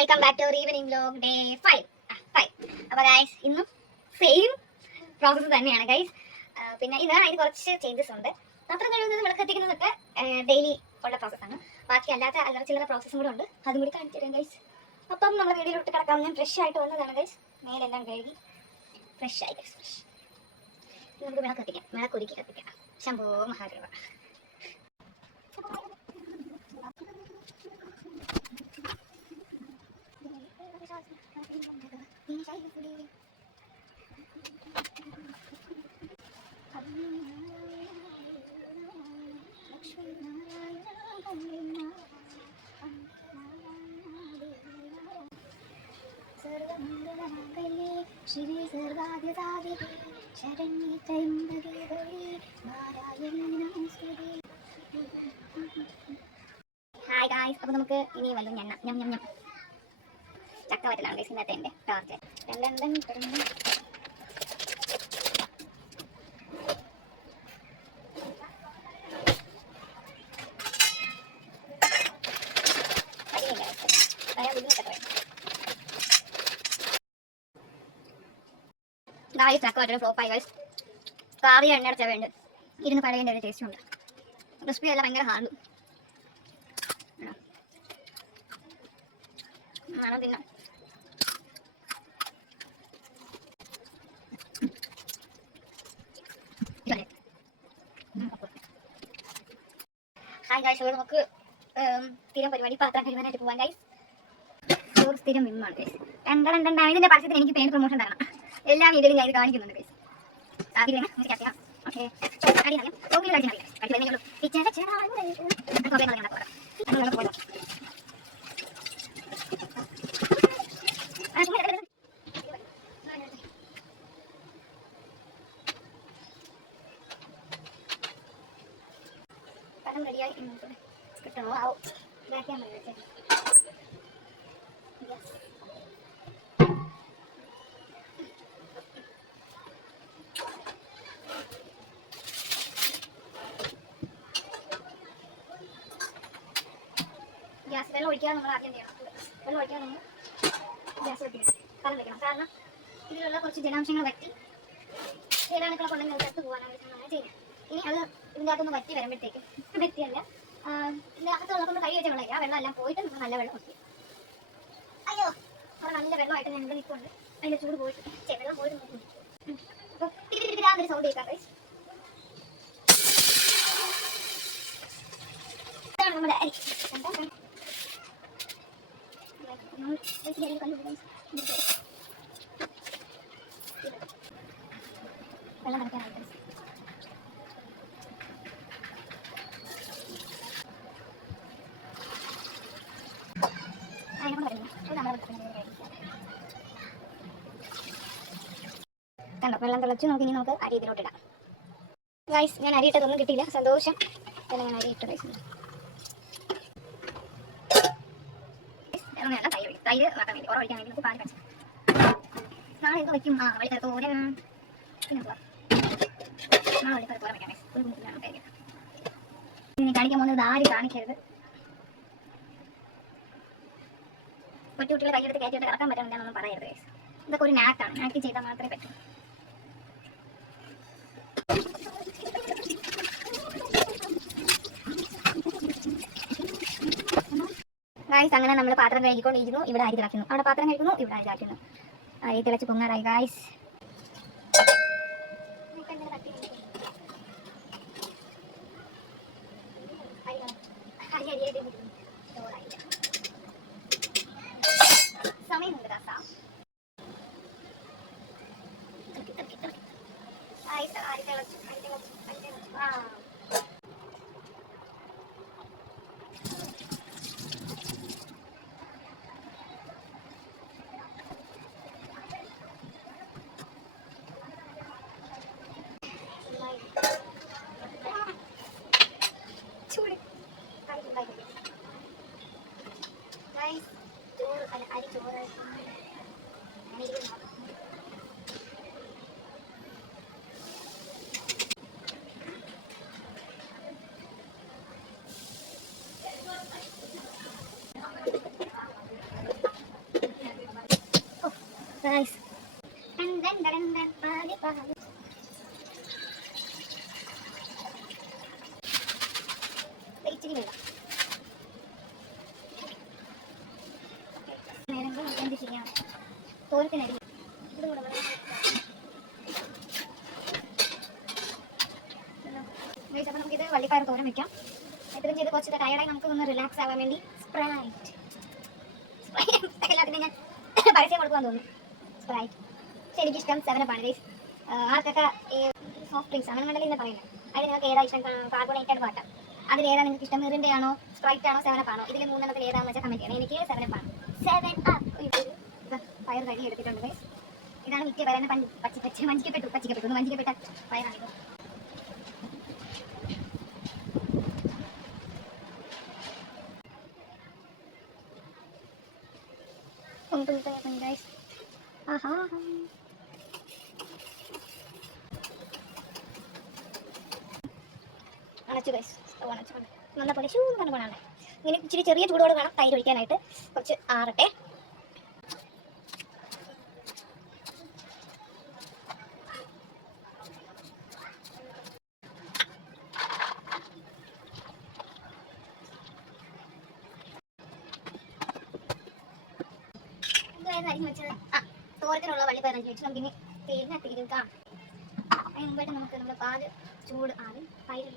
Welcome back to evening vlog day 5. അപ്പോൾ guys ഇന്നും same process തന്നെയാണ് ഗൈസ്. പിന്നെ ഇന്ന് കുറച്ച് ചേഞ്ചസ് ഉണ്ട്. പാത്രം കഴുകുന്നത് വിളക്കെത്തിക്കുന്നതൊക്കെ ഡെയിലി ഉള്ള പ്രോസസ്സാണ്. ബാക്കി അല്ലാത്ത അല്ലറ ചില്ലറ പ്രോസസ്സും കൂടെ ഉണ്ട്, അതും കൂടി കാണിച്ചു തരാം ഗൈസ്. അപ്പം നമ്മുടെ വീഡിയോയിലോട്ട് കിടക്കാം. ഞാൻ ഫ്രഷ് ആയിട്ട് വന്നതാണ് ഗൈസ്, മേലെല്ലാം കഴുകി ഫ്രഷ് ആയി ഗൈസ്. ഫ്രഷ് നമുക്ക് വിളക്കെത്തിക്കാം, വിളക്കൊരുക്കി കത്തിക്കാം. ശംഭോ മഹാദേവ. ശ്രീ സർവാദിതാദികേ ശരണ്യേ ത്രയംബകേ ഗൗരി നാരായണീ നമസ്തുതേ. ഹായ് ഗായ്സ്, അപ്പോൾ നമുക്ക് ഇനി വല്ലതും ഞം ചക്ക വറ്റലാണ് ഗൈസ് ഇന്നത്തെ എൻ്റെ ടാർഗറ്റ്. ഗായ്സ് ചക്ക വറ്റൽ ഫ്ലോപ്പായി ഗൈസ്. കാവ്യ എണ്ണ അടച്ചാൽ വേണ്ട ഇരുന്ന് പഴകേണ്ട ഒരു ടേസ്റ്റും ഉണ്ട്. ക്രിസ്പി അല്ല, ഭയങ്കര ഹാർഡ്. വേണം തിന്നാം. ഹായ് ഗൈസ്, ഇവിടെ നമുക്ക് സ്ഥിരം പരിപാടി പാത്രം കഴിവാനായിട്ട് പോവാൻ ഗൈസ്. ചോറ് സ്ഥിരം വിമ്മാണ് ഗൈസ്. ഇതിന്റെ പരസ്യത്തിന് എനിക്ക് പെയിൻ പ്രൊമോഷൻ തരണം. എല്ലാ വീഡിയോയിലും ഞാൻ ഇത് കാണിക്കുന്നുണ്ട് ഗൈസ്. ആദ്യം ഓക്കെ അടിയാലും ഓക്കെ കഴിച്ചിട്ടുള്ളൂ. പഴം റെഡിയായി കിട്ടണോ ആവും ഇതാക്കിയാൽ മതി വെച്ചേ. ഗ്യാസ് വെള്ളം ഒഴിക്കാതെ നമ്മൾ ആദ്യം ചെയ്യണം. വെള്ളം ഒഴിക്കാതെ നമ്മൾ ഗ്യാസ് വെക്കണം, കലം വെക്കണം. കാരണം ഇതിലുള്ള കുറച്ച് ജലാംശങ്ങൾ വറ്റി ജലാണുക്കളൊക്കെ ഉണ്ടെങ്കിൽ അത് ചത്ത് പോകാനാണ് ചെയ്യുന്നത്. ഇനി അത് ഇതിൻ്റെ അകത്തൊന്ന് വറ്റി വരുമ്പോഴത്തേക്ക് വറ്റിയല്ല ഇതിൻ്റെ അകത്തുള്ളതൊന്ന് കൈ വെച്ച വെള്ളമില്ല, ആ വെള്ളം എല്ലാം പോയിട്ട് നമ്മൾ നല്ല വെള്ളം ഒഴിക്കും. അയ്യോ, അവിടെ നല്ല വെള്ളമായിട്ട് ഞാൻ ഇവിടെ നിൽക്കുന്നുണ്ട്. അതിൻ്റെ ചൂട് പോയിട്ട് വെള്ളം പോയിട്ട് നോക്കുന്നു. അപ്പോൾ ഇതിൻ്റെ സൗണ്ട് കേൾക്കാം ഗൈസ്. ഇതാണ് നമ്മുടെ അരി. വെള്ളം നടക്കാനായിട്ട് കണ്ടോ, വെള്ളം തിളച്ചു. നമുക്ക് അരി ഇതിലോട്ടിടാം ഗൈസ്. ഞാൻ അരി ഇട്ടതൊന്നും കിട്ടിയില്ല, സന്തോഷം. പിന്നെ ഞാൻ അരി ഇട്ടു ഗൈസ്. തൈര് മാറ്റാൻ വേണ്ടി ഒഴിക്കാൻ വേണ്ടി നമുക്ക് പാല് കഴിച്ചു. നാളെ എന്ത് വയ്ക്കും? വെളിക്കര തോരൻ. പിന്നെ നാളെ വെളിക്കര തോരൻ വയ്ക്കാം ഗൈസ്. ഒരു കുഞ്ഞിലാണ് കഴിക്കാം. ഇനി കാണിക്കാൻ പോകുന്നത് ആരും കാണിക്കരുത്. കൊച്ചു കുട്ടികളെ കൈയെടുത്ത് കയറ്റിയിട്ട് ഇറക്കാൻ പറ്റാമെന്നൊന്നും പറയരുത് ഗൈസ്. ഇതൊക്കെ ഒരു നാക്കാണ്. നാക്ക് ചെയ്താൽ മാത്രമേ പറ്റൂ. ഗായ്സ്, അങ്ങനെ നമ്മൾ പാത്രം കഴുകിക്കൊണ്ടിരിക്കുന്നു. ഇവിടെ അരി തിളയ്ക്കുന്നു. അവിടെ പാത്രം കഴിക്കുന്നു, ഇവിടെ അരി തിളയ്ക്കുന്നു. അരി തിളച്ച് പൊങ്ങാറായി ഗായ്സ്. സമയമുണ്ട് ദാസാ. അരി തിളച്ചു. അരി ചോറ് ഗൈസ്. പാല് പാല്. ഇച്ചിരി വെള്ളം. നേരം എന്ത് ചെയ്യാം, തോരത്തിനരി ഇതുകൂടെ വെള്ളം. അപ്പോൾ നമുക്കിത് വള്ളിപ്പയർ തോരൻ വെക്കാം. ഇത്രയും ചെയ്ത് കുറച്ച് ടയർഡായി നമുക്ക് ഒന്ന് റിലാക്സ് ആവാൻ വേണ്ടി സ്പ്രൈറ്റ് എല്ലാത്തിനും ഞാൻ പരസ്യം കൊടുക്കാൻ തോന്നുന്നു. സ്പ്രൈറ്റ് പക്ഷേ എനിക്കിഷ്ടം 7up ആണ് ഗൈസ്. ആർക്കൊക്കെ ഈ സോഫ്റ്റ് ഡ്രിങ്ക്സ് അങ്ങനെ കണ്ടല്ലേ ഇന്ന് പറയുന്നത്, അതിന് നിങ്ങൾക്ക് ഏതാ ഇഷ്ടം? കാർബണേറ്റഡ് വാട്ടർ, അതിലേതാ നിങ്ങൾക്ക് ഇഷ്ടം? മിറിൻ്റെ ആണോ, സ്പ്രൈറ്റ് ആണോ, 7up ആണോ? ഇതിൽ മൂന്നെണ്ണത്തിൽ ഏതാണെന്ന് വെച്ചാൽ കമൻറ്റ് ചെയ്യണം. എനിക്ക് 7up ആണ്. 7up പയർ കഴുകി എടുത്തിട്ടുണ്ട് ഗൈസ്. ഇതാണ് മിക്ക പയറിനെ വഞ്ചിക്കപ്പെട്ട പയറാണിത്. അടച്ചു ഗൈസ്, അടച്ചു നല്ലപോലെ ചൂടാണ് പോണാണ്. ഇങ്ങനെ ഇച്ചിരി ചെറിയ ചൂടോട് വേണം തൈര് ഒഴിക്കാനായിട്ട്. കുറച്ച് ആറട്ടെ. അരിഞ്ഞ് വെച്ചത് തോരത്തിനുള്ള വള്ളിപ്പയർ അരിഞ്ഞ് വെച്ച് നമുക്കിനി തേങ്ങ തിരുകാം. അതിന് മുമ്പായിട്ട് നമുക്ക് നമ്മുടെ പാല് ചൂട് ആദ്യം തൈര്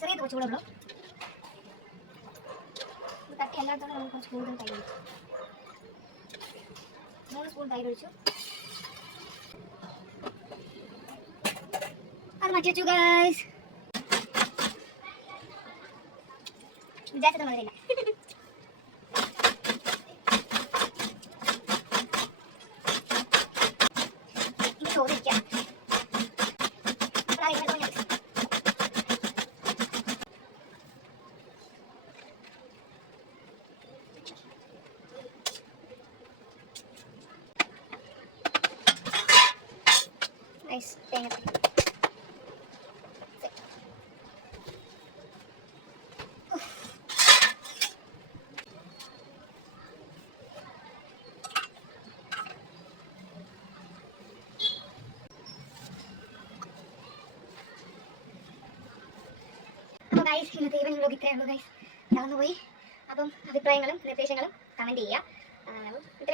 ചെറിയ കുറച്ച് ചൂടുള്ളൂ. തട്ടി അല്ലാത്തത് നമുക്ക് കുറച്ച് കൂടുതൽ തൈര് ഒഴിച്ചു. 3 സ്പൂൺ തൈര് ഒഴിച്ചു. അത് മാറ്റി വെച്ചു ഗൈസ്. വിചാരിച്ചത് മതിയില്ല. ചോദിക്കാം തേങ്ങ. അപ്പോൾ ഗൈസ്, ഇന്നത്തെ ഈവനിങ് വ്ലോഗ് ഇത്രയേ ഉള്ളൂ ഗൈസ്. കടന്നുപോയി. അപ്പം അഭിപ്രായങ്ങളും നിർദ്ദേശങ്ങളും കമൻറ്റ് ചെയ്യുക. ഇത്ര